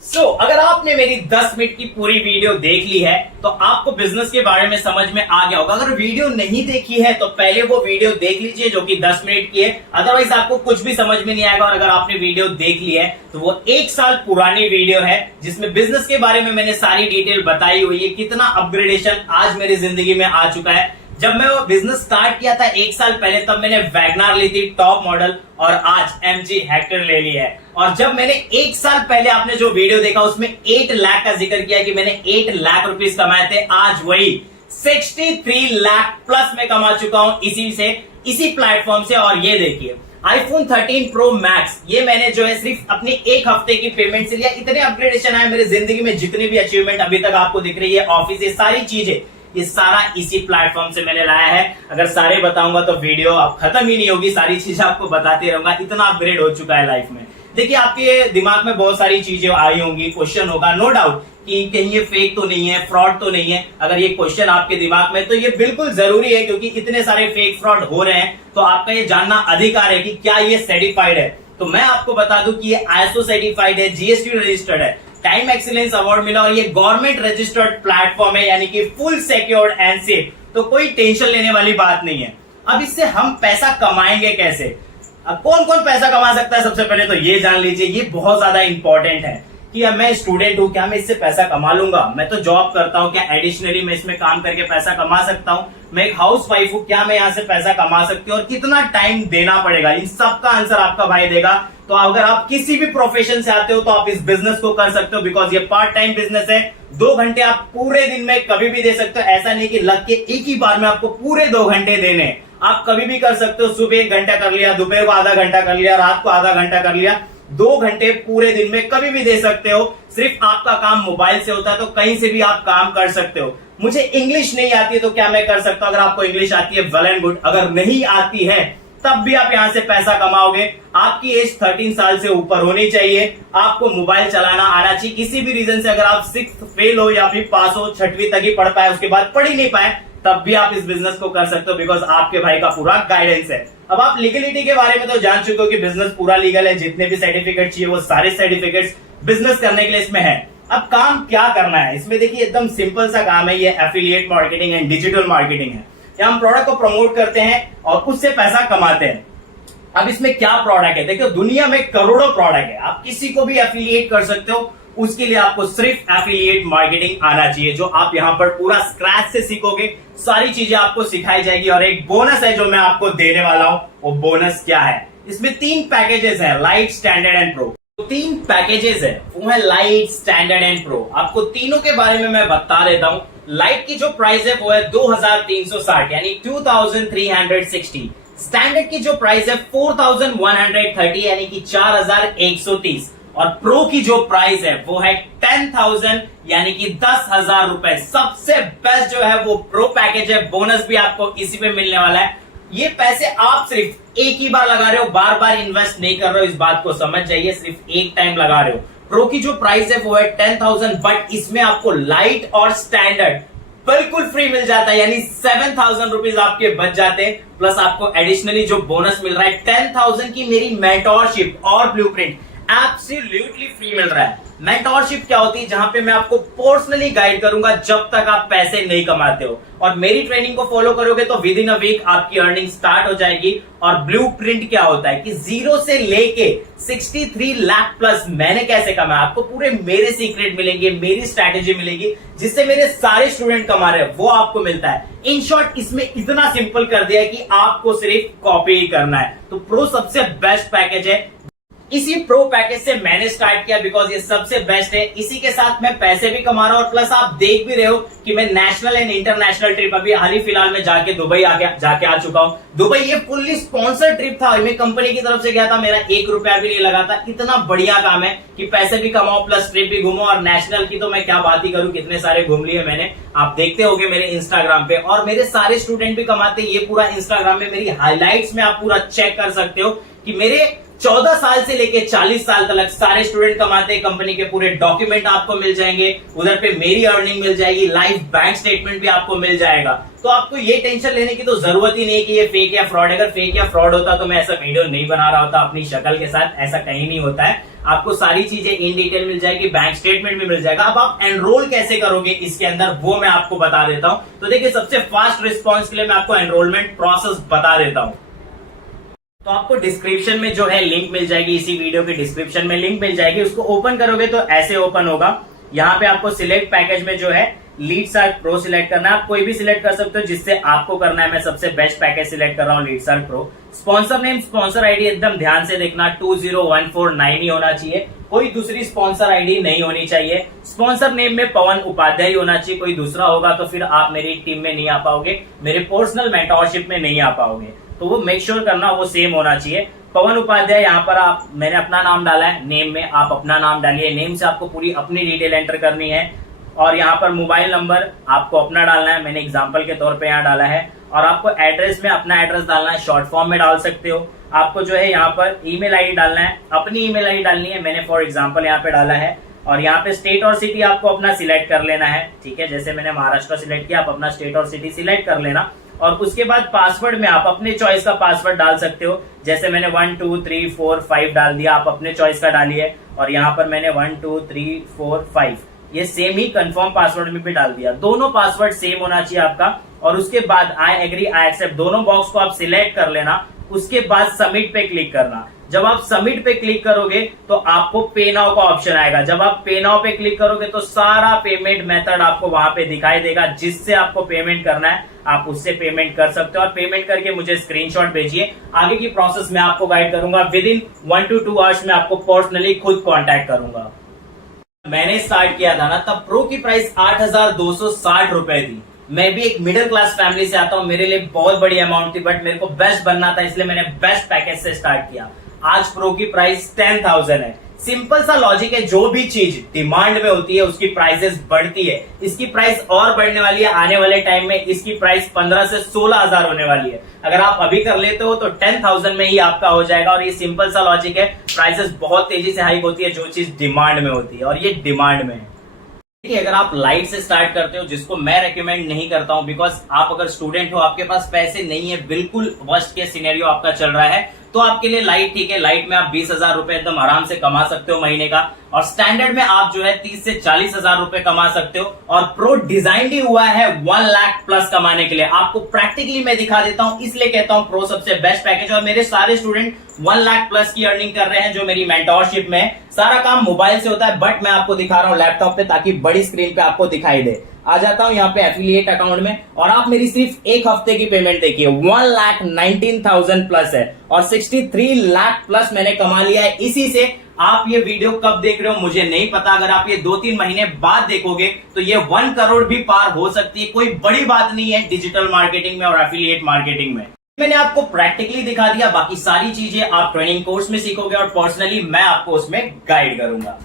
अगर आपने मेरी 10 मिनट की पूरी वीडियो देख ली है तो आपको बिजनेस के बारे में समझ में आ गया होगा। अगर वीडियो नहीं देखी है तो पहले वो वीडियो देख लीजिए जो कि 10 मिनट की है, अदरवाइज आपको कुछ भी समझ में नहीं आएगा। और अगर आपने वीडियो देख ली है तो वो 1 साल पुरानी वीडियो है जिसमें बिजनेस के बारे में मैंने सारी डिटेल बताई हुई है, कितना अपग्रेडेशन आज मेरी जिंदगी में आ चुका है। जब मैं वो बिजनेस स्टार्ट किया था 1 साल पहले, तब मैंने वैगनार ली थी टॉप मॉडल और आज MG हेक्टर ले ली है। और जब मैंने 1 साल पहले आपने जो वीडियो देखा उसमें 8 लाख का जिक्र किया कि मैंने 8 लाख रुपीस कमाए थे, आज वही 63 लाख प्लस में कमा चुका हूं इसी प्लेटफॉर्म से। और ये देखिए iPhone 13 Pro Max, ये मैंने जो है सिर्फ अपनी 1 हफ्ते की पेमेंट से लिया। इतने अपग्रेडेशन आए मेरी जिंदगी में, जितनी भी अचीवमेंट अभी तक आपको दिख रही है, ऑफिस, ये सारी चीजें, ये सारा इसी प्लेटफॉर्म से मैंने लाया है। अगर सारे बताऊंगा तो वीडियो अब खत्म ही नहीं होगी, सारी चीजें आपको बताते रहूंगा, इतना अपग्रेड हो चुका है लाइफ में। देखिए आपके दिमाग में बहुत सारी चीजें आई होंगी, क्वेश्चन होगा नो डाउट कि कहीं ये फेक तो नहीं है, फ्रॉड तो नहीं है। अगर ये क्वेश्चन आपके दिमाग में, तो ये बिल्कुल जरूरी है क्योंकि इतने सारे फेक फ्रॉड हो रहे हैं, तो आपका ये जानना अधिकार है कि क्या ये सर्टिफाइड है। तो मैं आपको बता दूं कि ये ISO सर्टिफाइड है, GST रजिस्टर्ड है, टाइम एक्सीलेंस अवार्ड मिला और ये गवर्नमेंट रजिस्टर्ड प्लेटफॉर्म है, यानी कि फुल सिक्योर्ड एंड सेफ। तो कोई टेंशन लेने वाली बात नहीं है। अब इससे हम पैसा कमाएंगे कैसे? अब कौन कौन पैसा कमा सकता है? सबसे पहले तो ये जान लीजिए, ये बहुत ज्यादा इंपॉर्टेंट है कि अब मैं स्टूडेंट हूं, क्या मैं इससे पैसा कमा लूंगा? मैं तो जॉब करता हूं, क्या एडिशनली मैं इसमें काम करके पैसा कमा सकता हूं? मैं एक हाउस वाइफ हूं, क्या मैं यहां से पैसा कमा सकती हूँ? और कितना टाइम देना पड़ेगा? इन सब का आंसर आपका भाई देगा। तो अगर आप किसी भी प्रोफेशन से आते हो तो आप इस बिजनेस को कर सकते हो, बिकॉज ये पार्ट टाइम बिजनेस है। 2 घंटे आप पूरे दिन में कभी भी दे सकते हो, ऐसा नहीं कि लग के एक ही बार में आपको पूरे 2 घंटे देने। आप कभी भी कर सकते हो, सुबह 1 घंटा कर लिया, दोपहर को आधा घंटा कर लिया, रात को आधा घंटा कर लिया, 2 घंटे पूरे दिन में कभी भी दे सकते हो। सिर्फ आपका काम मोबाइल से होता है तो कहीं से भी आप काम कर सकते हो। मुझे इंग्लिश नहीं आती है तो क्या मैं कर सकता हूं? अगर आपको इंग्लिश आती है वेल एंड गुड, अगर नहीं आती है तब भी आप यहां से पैसा कमाओगे। आपकी एज 13 साल से ऊपर होनी चाहिए, आपको मोबाइल चलाना आना चाहिए। किसी भी रीजन से अगर आप 6th फेल हो या फिर पास हो, 6वीं तक ही पढ़ पाए, उसके बाद पढ़ ही नहीं पाए, तब भी आप इस बिजनेस को कर सकते हो, बिकॉज आपके भाई का पूरा गाइडेंस है। अब आप लीगलिटी के बारे में तो जान चुके हो कि बिजनेस पूरा लीगल है, जितने भी सर्टिफिकेट चाहिए वो सारे सर्टिफिकेट्स बिजनेस करने के लिए इसमें है। अब काम क्या करना है इसमें? देखिए एकदम सिंपल सा काम है, ये affiliate marketing and digital marketing है। यहाँ हम प्रोडक्ट को प्रमोट करते हैं और उससे पैसा कमाते हैं। अब इसमें क्या प्रोडक्ट है? देखिए दुनिया में करोड़ों प्रोडक्ट है, आप किसी को भी एफिलिएट कर सकते हो। उसके लिए आपको सिर्फ एफिलिएट मार्केटिंग आना चाहिए, जो आप यहाँ पर पूरा स्क्रैच से सीखोगे। सारी चीजें आपको सिखाई जाएगी। और एक बोनस है जो मैं आपको देने वाला हूं। वो बोनस क्या है? इसमें 3 पैकेजेस है, light, standard and pro. 3 packages है, वो है लाइट, स्टैंडर्ड एंड प्रो। आपको तीनों के बारे में मैं बता देता हूं। लाइट की जो प्राइस है वो है 2360 यानी 2360। स्टैंडर्ड की जो प्राइस है 4130 यानी कि 4130। और प्रो की जो प्राइस है वो है 10,000 यानी कि 10,000 रुपए। सबसे बेस्ट जो है वो प्रो पैकेज है, बोनस भी आपको इसी पे मिलने वाला है। ये पैसे आप सिर्फ एक ही बार लगा रहे हो, बार बार इन्वेस्ट नहीं कर रहे हो, इस बात को समझ जाइए, सिर्फ एक टाइम लगा रहे हो। प्रो की जो प्राइस है वो है 10,000, बट इसमें आपको लाइट और स्टैंडर्ड बिल्कुल फ्री मिल जाता है, यानी 7,000 रुपीज आपके बच जाते हैं। प्लस आपको एडिशनली जो बोनस मिल रहा है 10,000 की मेरी मेंटोरशिप और ब्लूप्रिंट एब्सोल्युटली फ्री मिल रहा है। मेंटोरशिप क्या होती है? जहां पे मैं आपको पर्सनली गाइड करूंगा जब तक आप पैसे नहीं कमाते हो। और मेरी ट्रेनिंग को फॉलो करोगे तो विद इन अ वीक आपकी अर्निंग स्टार्ट हो जाएगी। और ब्लूप्रिंट क्या होता है कि 0 से लेके 63 लाख प्लस मैंने कैसे कमाया, आपको पूरे मेरे सीक्रेट मिलेंगे, मेरी स्ट्रैटेजी मिलेगी, जिससे मेरे सारे स्टूडेंट कमा रहे हैं वो आपको मिलता है। इन शॉर्ट इसमें इतना सिंपल कर दिया है कि आपको सिर्फ कॉपी ही करना है। तो प्रो सबसे बेस्ट पैकेज है। इसी प्रो पैकेज से मैंने स्टार्ट किया बिकॉज ये सबसे बेस्ट है। इसी के साथ मैं पैसे भी कमा रहा हूं और प्लस आप देख भी रहे हो कि मैं नेशनल एंड इंटरनेशनल ट्रिप अभी हाल ही फिलहाल में जाके दुबई जाके आ चुका हूं। दुबई ये फुल्ली स्पॉन्सर्ड ट्रिप था, मैं कंपनी की तरफ से गया था, मेरा 1 रुपया भी नहीं लगा था। इतना बढ़िया काम है कि पैसे भी कमाओ प्लस ट्रिप भी घूमो। और नेशनल की तो मैं क्या बात ही करूं, कितने सारे घूम लिए मैंने, आप देखते होंगे मेरे इंस्टाग्राम पे। और मेरे सारे स्टूडेंट भी कमाते, ये पूरा इंस्टाग्राम में मेरी हाईलाइट्स में आप पूरा चेक कर सकते हो कि मेरे 14 साल से लेके 40 साल तक सारे स्टूडेंट कमाते हैं। कंपनी के पूरे डॉक्यूमेंट आपको मिल जाएंगे, उधर पे मेरी अर्निंग मिल जाएगी, लाइव बैंक स्टेटमेंट भी आपको मिल जाएगा। तो आपको ये टेंशन लेने की तो जरूरत ही नहीं कि ये फेक या फ्रॉड है। अगर फेक या फ्रॉड होता तो मैं ऐसा वीडियो नहीं बना रहा होता अपनी शक्ल के साथ, ऐसा कहीं नहीं होता है। आपको सारी चीजें इन डिटेल मिल जाएगी, बैंक स्टेटमेंट भी मिल जाएगा। अब आप एनरोल कैसे करोगे इसके अंदर वो मैं आपको बता देता हूं। तो देखिए, सबसे फास्ट रिस्पॉन्स के लिए मैं आपको एनरोलमेंट प्रोसेस बता देता हूं। तो आपको डिस्क्रिप्शन में जो है लिंक मिल जाएगी, इसी वीडियो के डिस्क्रिप्शन में लिंक मिल जाएगी। उसको ओपन करोगे तो ऐसे ओपन होगा। यहाँ पे आपको सिलेक्ट पैकेज में जो है लीडसार्क प्रो सिलेक्ट करना है। आप कोई भी सिलेक्ट कर सकते हो जिससे आपको करना है। मैं सबसे बेस्ट पैकेज सिलेक्ट कर रहा हूँ, लीडसार्क pro. Sponsor name, sponsor ID एकदम ध्यान से देखना 20149 ही होना चाहिए, कोई दूसरी स्पॉन्सर आईडी नहीं होनी चाहिए। स्पॉन्सर नेम में पवन उपाध्याय होना चाहिए, कोई दूसरा होगा तो फिर आप मेरी टीम में नहीं आ पाओगे, मेरे पर्सनल मेंटोरशिप में नहीं आ पाओगे। तो वो मेक श्योर करना वो सेम होना चाहिए। पवन उपाध्याय यहाँ पर मैंने अपना नाम डाला है, नेम में आप अपना नाम डालिए। नेम से आपको पूरी अपनी डिटेल एंटर करनी है। और यहाँ पर मोबाइल नंबर आपको अपना डालना है, मैंने एग्जांपल के तौर पे यहाँ डाला है। और आपको एड्रेस में अपना एड्रेस डालना है, शॉर्ट फॉर्म में डाल सकते हो। आपको जो है यहाँ पर ईमेल आईडी डालना है, अपनी ईमेल आईडी डालनी है, मैंने फॉर एग्जाम्पल यहाँ पे डाला है। और यहाँ पे स्टेट और सिटी आपको अपना सिलेक्ट कर लेना है, ठीक है। जैसे मैंने महाराष्ट्र सिलेक्ट किया, आप अपना स्टेट और सिटी सिलेक्ट कर लेना। और उसके बाद पासवर्ड में आप अपने चॉइस का पासवर्ड डाल सकते हो। जैसे मैंने 1 2 3 4 5 डाल दिया, आप अपने चॉइस का डालिए। और यहाँ पर मैंने 1 2 3 4 5 ये सेम ही कंफर्म पासवर्ड में भी डाल दिया। दोनों पासवर्ड सेम होना चाहिए आपका। और उसके बाद आई एग्री आई एक्सेप्ट दोनों बॉक्स को आप सिलेक्ट कर लेना। उसके बाद सबमिट पे क्लिक करना। जब आप सबमिट पे क्लिक करोगे तो आपको पे नाउ का ऑप्शन आएगा। जब आप पे नाउ पे क्लिक करोगे तो सारा पेमेंट मेथड आपको वहां पे दिखाई देगा। जिससे आपको पेमेंट करना है आप उससे पेमेंट कर सकते हो। और पेमेंट करके मुझे स्क्रीनशॉट भेजिए। आगे की प्रोसेस मैं आपको गाइड करूंगा। विद इन 1 to 2 आवर्स में आपको पर्सनली खुद कॉन्टैक्ट करूंगा। मैंने स्टार्ट किया था ना, तब प्रो की प्राइस 8,260 रुपए थी। मैं भी एक मिडिल क्लास फैमिली से आता हूँ, मेरे लिए बहुत बड़ी अमाउंट थी, बट मेरे को बेस्ट बनना था, इसलिए मैंने बेस्ट पैकेज से स्टार्ट किया। आज प्रो की प्राइस 10,000 है। सिंपल सा लॉजिक है, जो भी चीज डिमांड में होती है उसकी प्राइसेस बढ़ती है। इसकी प्राइस और बढ़ने वाली है आने वाले टाइम में। इसकी प्राइस 15 से 16,000 होने वाली है। अगर आप अभी कर लेते हो तो 10,000 में ही आपका हो जाएगा। और ये सिंपल सा लॉजिक है, प्राइसेस बहुत तेजी से हाइक होती है जो चीज डिमांड में होती है, और ये डिमांड में है। देखिए, अगर आप लाइट से स्टार्ट करते हो, जिसको मैं रेकमेंड नहीं करता हूं, बिकॉज आप अगर स्टूडेंट हो, आपके पास पैसे नहीं है, बिल्कुल वर्स्ट केस सिनेरियो आपका चल रहा है, तो आपके लिए लाइट ठीक है। लाइट में आप 20,000 रुपए एकदम आराम से कमा सकते हो महीने का। और स्टैंडर्ड में आप जो है 30 से 40,000 रुपए कमा सकते हो। और प्रो डिजाइन भी हुआ है 1 लाख प्लस कमाने के लिए। आपको प्रैक्टिकली मैं दिखा देता हूं, इसलिए कहता हूं प्रो सबसे बेस्ट पैकेज। और मेरे सारे स्टूडेंट 1 लाख प्लस की अर्निंग कर रहे हैं जो मेरी मेंटोरशिप में है। सारा काम मोबाइल से होता है, बट मैं आपको दिखा रहा हूं लैपटॉप पे, ताकि बड़ी स्क्रीन पे आपको दिखाई दे। आ जाता हूं यहाँ पे एफिलिएट अकाउंट में, और आप मेरी सिर्फ एक हफ्ते की पेमेंट देखिए, 1,19,000 प्लस है। और 63 लाख प्लस मैंने कमा लिया है इसी से। आप ये वीडियो कब देख रहे हो मुझे नहीं पता, अगर आप ये 2-3 महीने बाद देखोगे तो ये 1 करोड़ भी पार हो सकती है। कोई बड़ी बात नहीं है डिजिटल मार्केटिंग में और एफिलिएट मार्केटिंग में। मैंने आपको प्रैक्टिकली दिखा दिया, बाकी सारी चीजें आप ट्रेनिंग कोर्स में सीखोगे और पर्सनली मैं आपको उसमें गाइड करूंगा।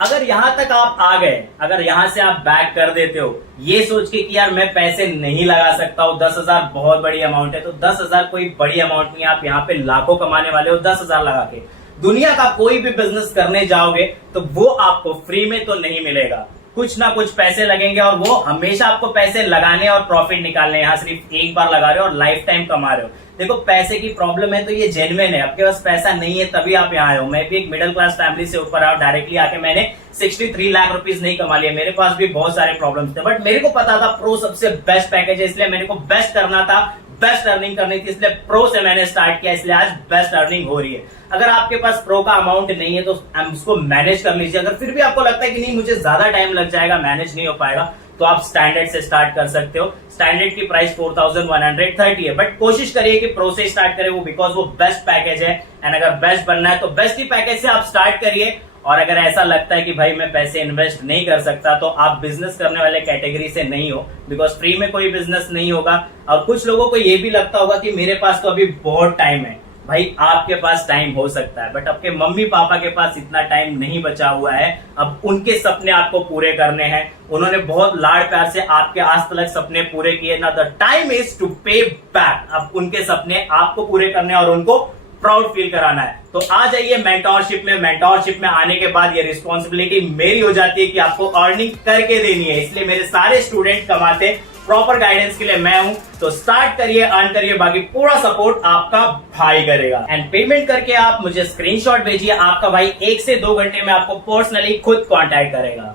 अगर यहां तक आप आ गए, अगर यहां से आप बैक कर देते हो ये सोच के कि यार मैं पैसे नहीं लगा सकता हूं, 10,000 बहुत बड़ी अमाउंट है, तो 10,000 कोई बड़ी अमाउंट नहीं है। आप यहाँ पे लाखों कमाने वाले हो 10,000 लगा के। दुनिया का कोई भी बिजनेस करने जाओगे तो वो आपको फ्री में तो नहीं मिलेगा, कुछ ना कुछ पैसे लगेंगे। और वो हमेशा आपको पैसे लगाने और प्रॉफिट निकालने। यहाँ सिर्फ एक बार लगा रहे हो और लाइफ टाइम कमा रहे हो। देखो, पैसे की प्रॉब्लम है तो ये जेन्युइन है। आपके पास पैसा नहीं है तभी आप यहाँ आए हो। मैं भी एक मिडिल क्लास फैमिली से ऊपर आया, डायरेक्टली आके मैंने 63 लाख रुपीस नहीं कमा लिया। मेरे पास भी बहुत सारे प्रॉब्लम्स थे, बट मेरे को पता था प्रो सबसे बेस्ट पैकेज है, इसलिए मेरे को बेस्ट करना था, बेस्ट अर्निंग करनी थी, इसलिए प्रो से मैंने स्टार्ट किया। इसलिए आज बेस्ट अर्निंग हो रही है। अगर आपके पास प्रो का अमाउंट नहीं है तो उसको मैनेज कर लीजिए। अगर फिर भी आपको लगता है कि नहीं मुझे ज्यादा टाइम लग जाएगा, मैनेज नहीं हो पाएगा, तो आप स्टैंडर्ड से स्टार्ट कर सकते हो। स्टैंडर्ड की प्राइस 4,130 है, बट कोशिश करिए कि प्रो से स्टार्ट करें, वो बिकॉज वो बेस्ट पैकेज है। एंड अगर बेस्ट बनना है तो बेस्ट ही पैकेज से आप स्टार्ट करिए। और अगर ऐसा लगता है कि भाई मैं पैसे इन्वेस्ट नहीं कर सकता, तो आप बिजनेस करने वाले कैटेगरी से नहीं हो, बिकॉज फ्री में कोई बिजनेस नहीं होगा। और कुछ लोगों को ये भी लगता होगा कि मेरे पास तो अभी बहुत टाइम है। भाई आपके पास टाइम हो सकता है, बट आपके मम्मी पापा के पास इतना टाइम नहीं बचा हुआ है। अब उनके सपने आपको पूरे करने हैं। उन्होंने बहुत लाड़ प्यार से आपके आज तक सपने पूरे किए ना, द टाइम इज टू पे बैक। अब उनके सपने आपको पूरे करने और उनको प्राउड फील कराना है। तो आ जाइए मेंटोरशिप में। मेंटोरशिप में आने के बाद ये रिस्पॉन्सिबिलिटी मेरी हो जाती है कि आपको अर्निंग करके देनी है। इसलिए मेरे सारे स्टूडेंट कमाते प्रॉपर गाइडेंस के लिए मैं हूं। तो स्टार्ट करिए, अर्न करिए, बाकी पूरा सपोर्ट आपका भाई करेगा। एंड पेमेंट करके आप मुझे स्क्रीनशॉट भेजिए, आपका भाई 1 से 2 घंटे में आपको पर्सनली खुद कांटेक्ट करेगा।